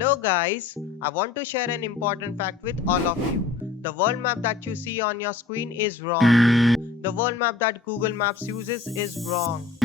Hello guys, I want to share an important fact with all of you. The world map that you see on your screen is wrong. The world map that Google Maps uses is wrong.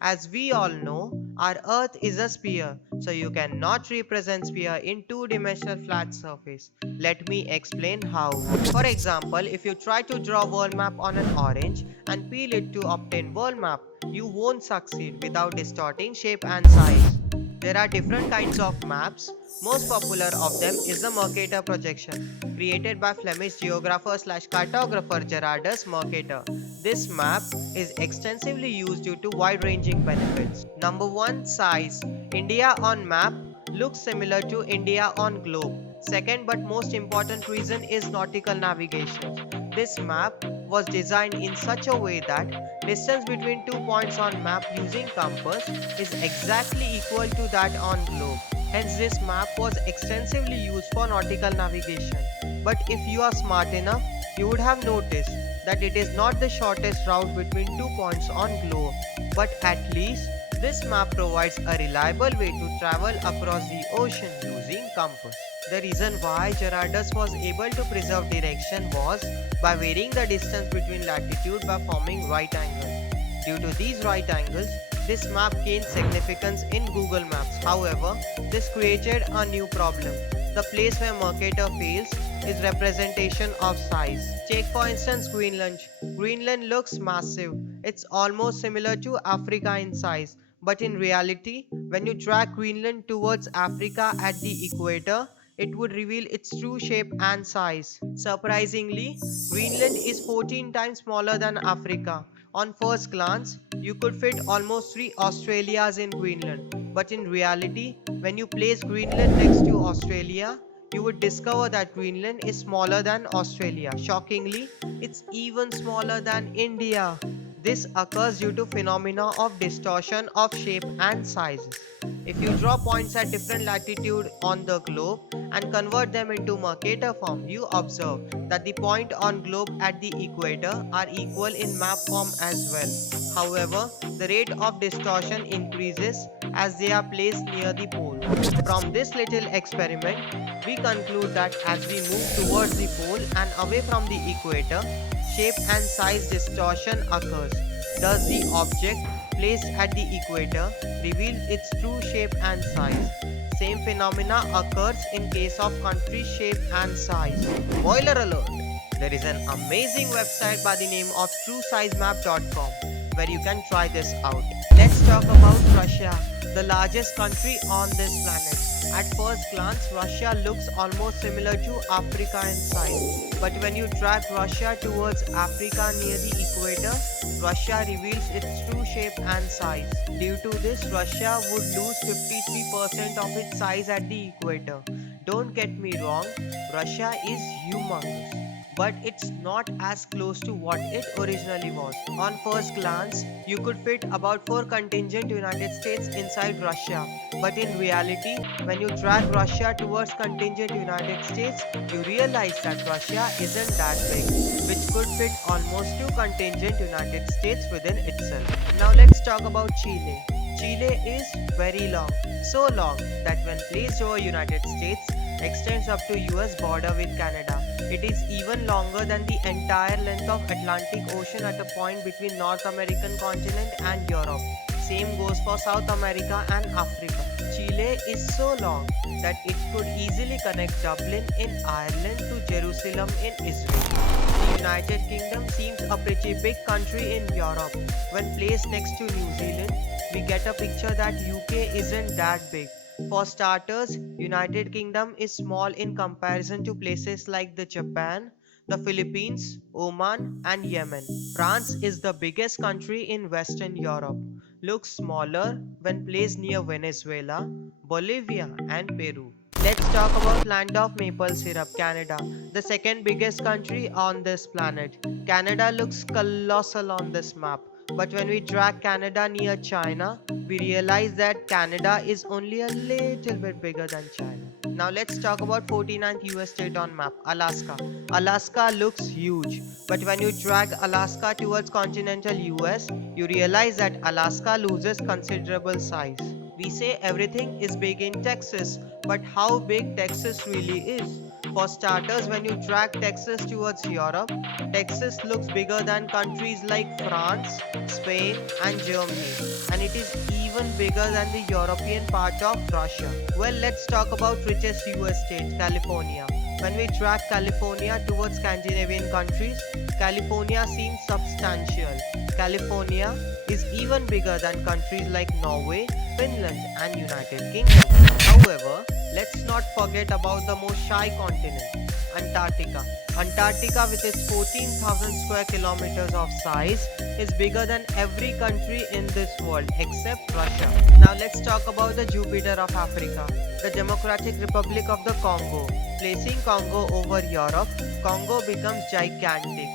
As we all know, our earth is a sphere, so you cannot represent sphere in two-dimensional flat surface. Let me explain how. For example, if you try to draw world map on an orange and peel it to obtain world map, you won't succeed without distorting shape and size. There are different kinds of maps. Most popular of them is the Mercator projection, created by Flemish geographer slash cartographer Gerardus Mercator. This map is extensively used due to wide-ranging benefits. Number 1. Size. India on map looks similar to India on globe. Second but most important reason is nautical navigation. This map was designed in such a way that distance between 2 points on map using compass is exactly equal to that on globe. Hence this map was extensively used for nautical navigation. But if you are smart enough, you would have noticed that it is not the shortest route between 2 points on globe, but at least this map provides a reliable way to travel across the ocean using compass. The reason why Gerardus was able to preserve direction was by varying the distance between latitude by forming right angles. Due to these right angles, this map gained significance in Google Maps. However, this created a new problem. The place where Mercator fails is representation of size. Take for instance Greenland. Greenland looks massive. It's almost similar to Africa in size. But in reality, when you drag Greenland towards Africa at the equator, it would reveal its true shape and size. Surprisingly, Greenland is 14 times smaller than Africa. On first glance, you could fit almost 3 Australias in Greenland. But in reality, when you place Greenland next to Australia, you would discover that Greenland is smaller than Australia. Shockingly, it's even smaller than India. This occurs due to phenomena of distortion of shape and sizes. If you draw points at different latitude on the globe and convert them into Mercator form, you observe that the point on globe at the equator are equal in map form as well. However, the rate of distortion increases as they are placed near the pole. From this little experiment, we conclude that as we move towards the pole and away from the equator, shape and size distortion occurs. Thus, the object placed at the equator reveals its true shape and size. Same phenomena occurs in case of country shape and size. Spoiler alert! There is an amazing website by the name of truesizemap.com where you can try this out. Let's talk about Russia, the largest country on this planet. At first glance, Russia looks almost similar to Africa in size. But when you drag Russia towards Africa near the equator, Russia reveals its true shape and size. Due to this, Russia would lose 53% of its size at the equator. Don't get me wrong, Russia is humongous, but it's not as close to what it originally was. On first glance, you could fit about 4 contingent United States inside Russia, but in reality, when you drag Russia towards contingent United States, you realize that Russia isn't that big, which could fit almost 2 contingent United States within itself. Now let's talk about Chile. Chile is very long, so long that when placed over United States, extends up to US border with Canada. It is even longer than the entire length of Atlantic Ocean at a point between North American continent and Europe. Same goes for South America and Africa. Chile is so long that it could easily connect Dublin in Ireland to Jerusalem in Israel. The United Kingdom seems a pretty big country in Europe. When placed next to New Zealand, we get a picture that UK isn't that big. For starters, United Kingdom is small in comparison to places like the Japan, the Philippines, Oman and Yemen. France is the biggest country in Western Europe. Looks smaller when placed near Venezuela, Bolivia and Peru. Let's talk about land of maple syrup, Canada, the second biggest country on this planet. Canada looks colossal on this map. But when we drag Canada near China, we realize that Canada is only a little bit bigger than China. Now let's talk about 49th US state on map, Alaska. Alaska looks huge, but when you drag Alaska towards continental US, you realize that Alaska loses considerable size. We say everything is big in Texas, but how big Texas really is? For starters, when you track Texas towards Europe, Texas looks bigger than countries like France, Spain, and Germany, and it is even bigger than the European part of Russia. Well, let's talk about richest US state, California. When we track California towards Scandinavian countries, California seems substantial. California is even bigger than countries like Norway, Finland, and United Kingdom. However, let's not forget about the most shy continent, Antarctica. Antarctica, with its 14,000 square kilometers of size, is bigger than every country in this world except Russia. Now let's talk about the Jupiter of Africa, the Democratic Republic of the Congo. Placing Congo over Europe, Congo becomes gigantic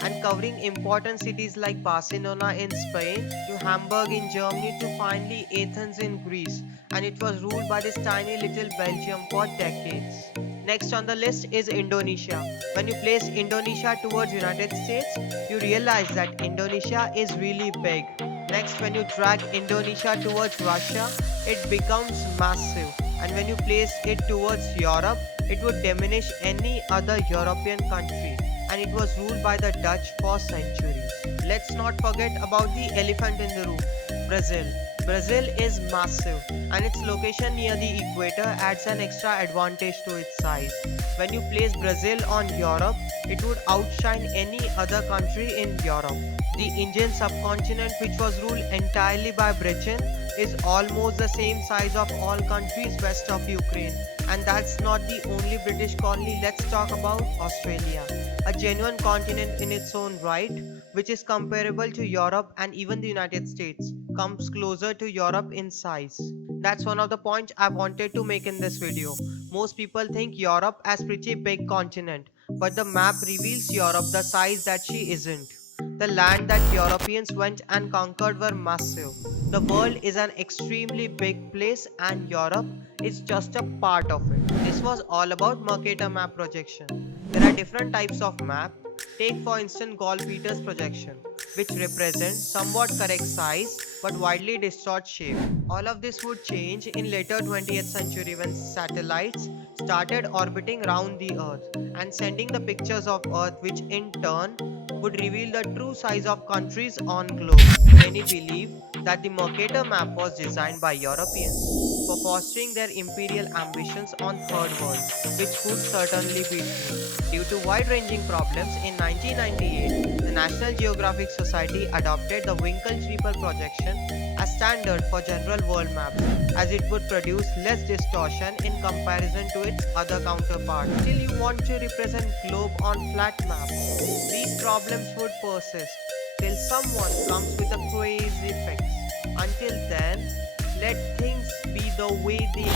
and covering important cities like Barcelona in Spain to Hamburg in Germany to finally Athens in Greece, and it was ruled by this tiny little Belgium for decades. Next on the list is Indonesia. When you place Indonesia towards United States, you realize that Indonesia is really big. Next, when you drag Indonesia towards Russia, it becomes massive. And when you place it towards Europe, it would diminish any other European country, and it was ruled by the Dutch for centuries. Let's not forget about the elephant in the room, Brazil. Brazil is massive, and its location near the equator adds an extra advantage to its size. When you place Brazil on Europe, it would outshine any other country in Europe. The Indian subcontinent, which was ruled entirely by Britain, is almost the same size of all countries west of Ukraine. And that's not the only British colony. Let's talk about Australia, a genuine continent in its own right, which is comparable to Europe and even the United States, comes closer to Europe in size. That's one of the points I wanted to make in this video. Most people think Europe as pretty big continent, but the map reveals Europe the size that she isn't. The land that Europeans went and conquered were massive. The world is an extremely big place and Europe is just a part of it. This was all about Mercator map projection. There are different types of map. Take for instance Gall-Peters projection, which represents somewhat correct size but widely distort shape. All of this would change in later 20th century when satellites started orbiting around the Earth and sending the pictures of Earth, which in turn would reveal the true size of countries on globe. Many believe that the Mercator map was designed by Europeans for fostering their imperial ambitions on Third World, which could certainly be true. Due to wide-ranging problems, in 1998, the National Geographic Society adopted the Winkel-Tripel projection as standard for general world maps, as it would produce less distortion in comparison to its other counterparts. Still, you want to represent globe on flat map. These problems would persist till someone comes with a crazy fix. Until then, let things be the way they